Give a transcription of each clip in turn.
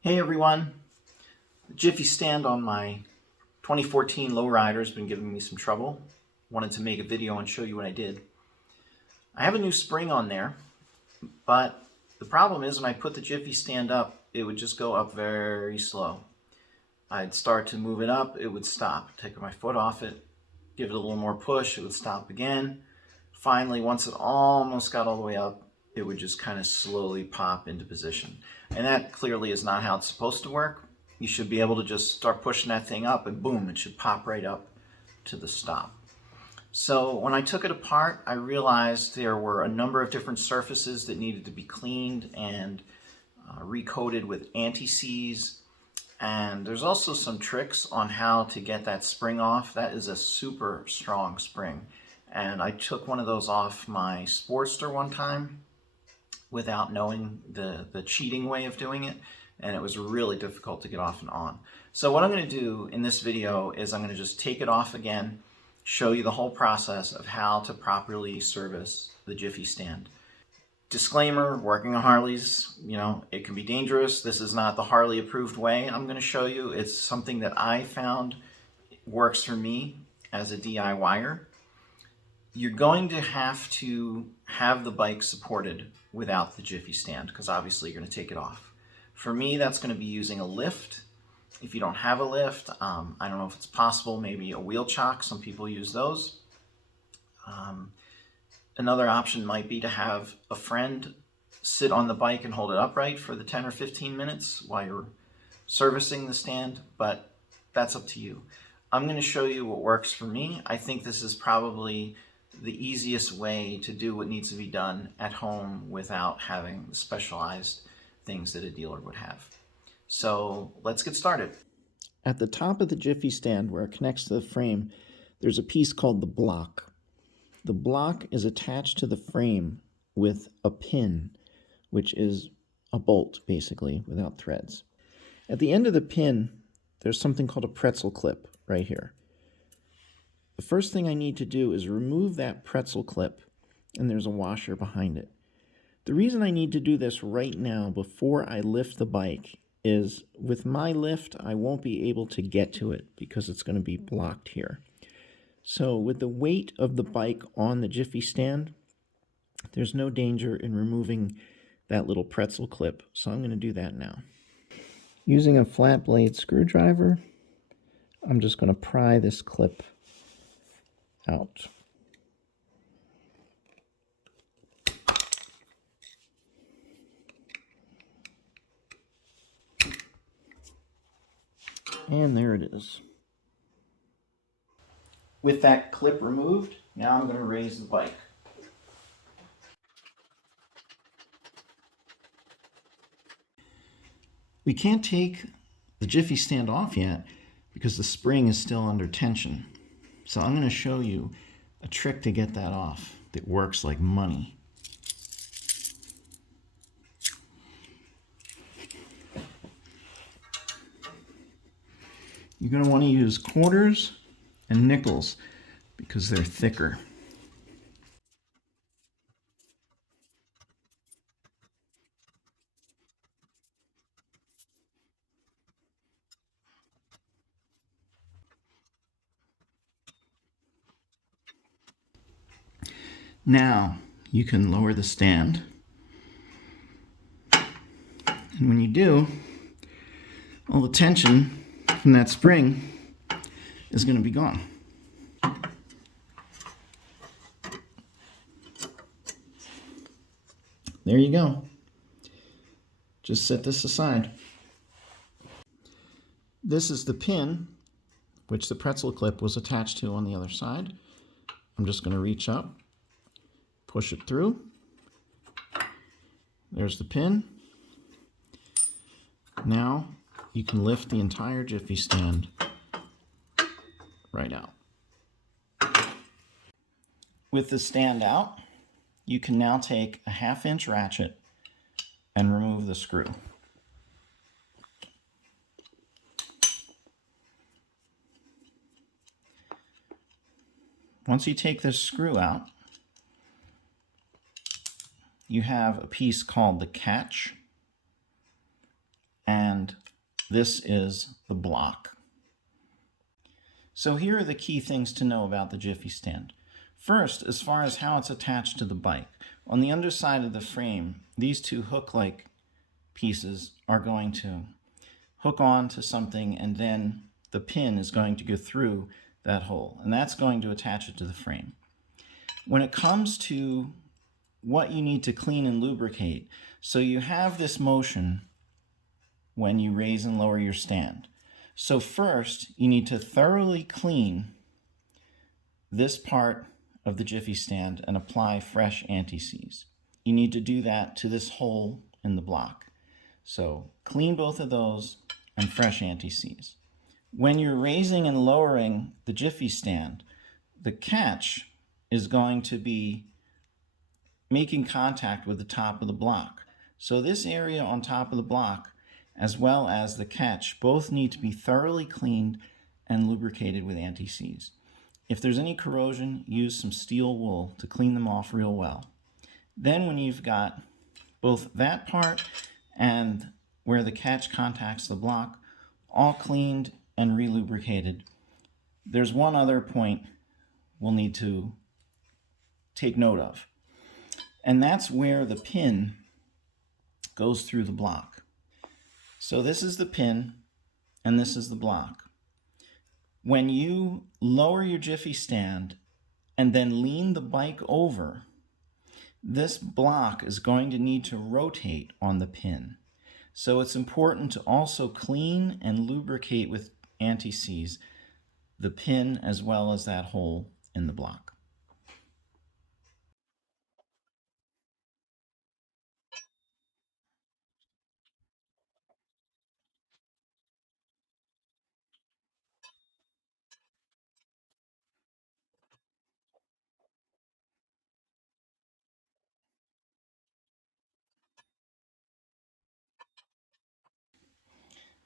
Hey everyone, the jiffy stand on my 2014 Low Rider has been giving me some trouble. Wanted to make a video and show you what I did. I have a new spring on there, but the problem is when I put the jiffy stand up, it would just go up very slow. I'd start to move it up, it would stop. Take my foot off it, give it a little more push, it would stop again. Finally, once it almost got all the way up, it would just kind of slowly pop into position. And that clearly is not how it's supposed to work. You should be able to just start pushing that thing up and boom, it should pop right up to the stop. So when I took it apart, I realized there were a number of different surfaces that needed to be cleaned and recoated with anti-seize. And there's also some tricks on how to get that spring off. That is a super strong spring. And I took one of those off my Sportster one time without knowing the cheating way of doing it, and it was really difficult to get off and on. So what I'm going to do in this video is I'm going to just take it off again, show you the whole process of how to properly service the jiffy stand. Disclaimer, working on Harleys, it can be dangerous. This is not the Harley approved way I'm going to show you. It's something that I found works for me as a DIYer. You're going to have the bike supported without the jiffy stand because obviously you're going to take it off. For me, that's going to be using a lift. If you don't have a lift, I don't know if it's possible, maybe a wheel chock. Some people use those. Another option might be to have a friend sit on the bike and hold it upright for the 10 or 15 minutes while you're servicing the stand, but that's up to you. I'm going to show you what works for me. I think this is probably the easiest way to do what needs to be done at home without having the specialized things that a dealer would have. So let's get started. At the top of the jiffy stand where it connects to the frame, there's a piece called the block. The block is attached to the frame with a pin, which is a bolt basically without threads. At the end of the pin, there's something called a pretzel clip right here. The first thing I need to do is remove that pretzel clip, and there's a washer behind it. The reason I need to do this right now before I lift the bike is with my lift, I won't be able to get to it because it's going to be blocked here. So with the weight of the bike on the jiffy stand, there's no danger in removing that little pretzel clip. So I'm going to do that now. Using a flat blade screwdriver, I'm just going to pry this clip out. And there it is. With that clip removed, now I'm going to raise the bike. We can't take the jiffy stand off yet because the spring is still under tension. So I'm going to show you a trick to get that off that works like money. You're going to want to use quarters and nickels because they're thicker. Now you can lower the stand. And when you do, all the tension from that spring is going to be gone. There you go. Just set this aside. This is the pin which the pretzel clip was attached to on the other side. I'm just going to reach up, push it through. There's the pin. Now you can lift the entire jiffy stand right out. With the stand out, you can now take a 1/2-inch ratchet and remove the screw. Once you take this screw out, you have a piece called the catch, and this is the block. So here are the key things to know about the Jiffy stand. First, as far as how it's attached to the bike. On the underside of the frame, these two hook-like pieces are going to hook on to something, and then the pin is going to go through that hole, and that's going to attach it to the frame. When it comes to what you need to clean and lubricate, so you have this motion when you raise and lower your stand. So first, you need to thoroughly clean this part of the Jiffy stand and apply fresh anti-seize. You need to do that to this hole in the block. So clean both of those and fresh anti-seize. When you're raising and lowering the Jiffy stand, the catch is going to be making contact with the top of the block. So this area on top of the block, as well as the catch, both need to be thoroughly cleaned and lubricated with anti-seize. If there's any corrosion, use some steel wool to clean them off real well. Then when you've got both that part and where the catch contacts the block all cleaned and relubricated, there's one other point we'll need to take note of, and that's where the pin goes through the block. So this is the pin and this is the block. When you lower your Jiffy stand and then lean the bike over, this block is going to need to rotate on the pin. So it's important to also clean and lubricate with anti-seize the pin as well as that hole in the block.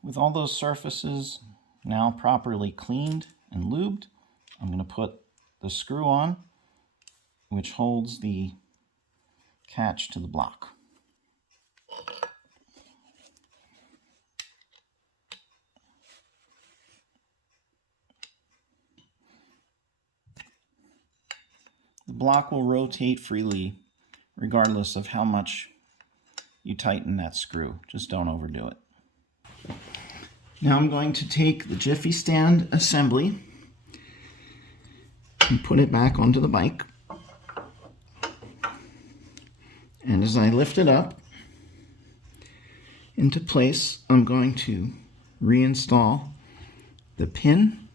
With all those surfaces now properly cleaned and lubed, I'm going to put the screw on, which holds the catch to the block. The block will rotate freely regardless of how much you tighten that screw. Just don't overdo it. Now I'm going to take the Jiffy stand assembly and put it back onto the bike. And as I lift it up into place, I'm going to reinstall the pin .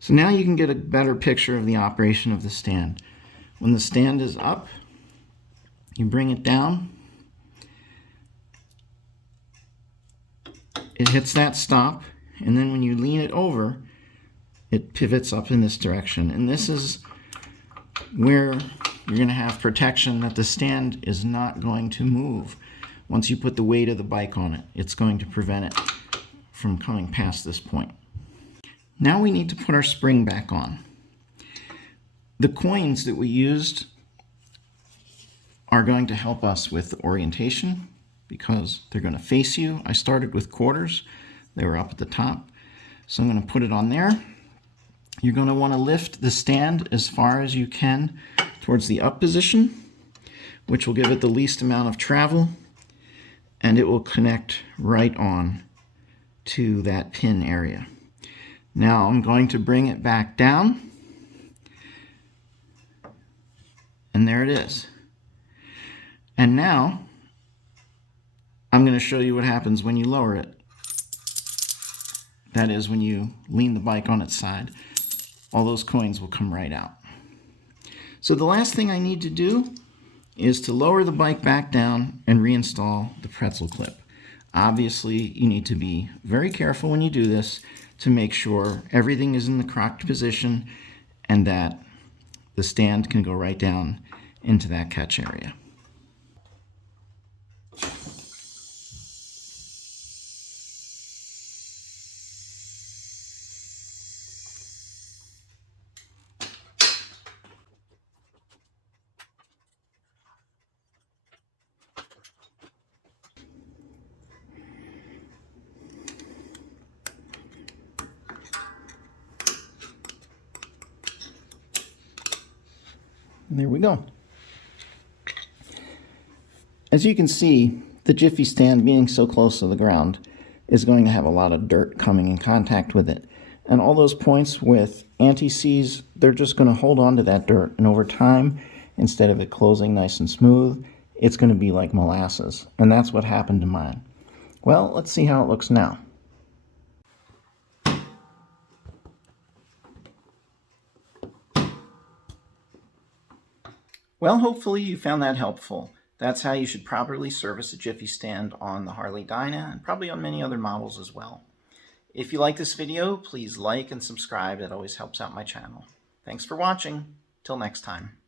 So now you can get a better picture of the operation of the stand. When the stand is up, you bring it down, it hits that stop, and then when you lean it over, it pivots up in this direction. And this is where you're going to have protection that the stand is not going to move. Once you put the weight of the bike on it, it's going to prevent it from coming past this point. Now we need to put our spring back on. The coins that we used are going to help us with the orientation because they're going to face you. I started with quarters. They were up at the top. So I'm going to put it on there. You're going to want to lift the stand as far as you can towards the up position, which will give it the least amount of travel, and it will connect right on to that pin area. Now I'm going to bring it back down, and there it is. And now I'm going to show you what happens when you lower it. That is, when you lean the bike on its side, all those coins will come right out. So the last thing I need to do is to lower the bike back down and reinstall the pretzel clip. Obviously, you need to be very careful when you do this to make sure everything is in the correct position and that the stand can go right down into that catch area. And there we go. As you can see, the jiffy stand being so close to the ground is going to have a lot of dirt coming in contact with it. And all those points with anti-seize, they're just going to hold on to that dirt. And over time, instead of it closing nice and smooth, it's going to be like molasses. And that's what happened to mine. Well, let's see how it looks now. Well, hopefully you found that helpful. That's how you should properly service a jiffy stand on the Harley Dyna and probably on many other models as well. If you like this video, please like and subscribe. That always helps out my channel. Thanks for watching. Till next time.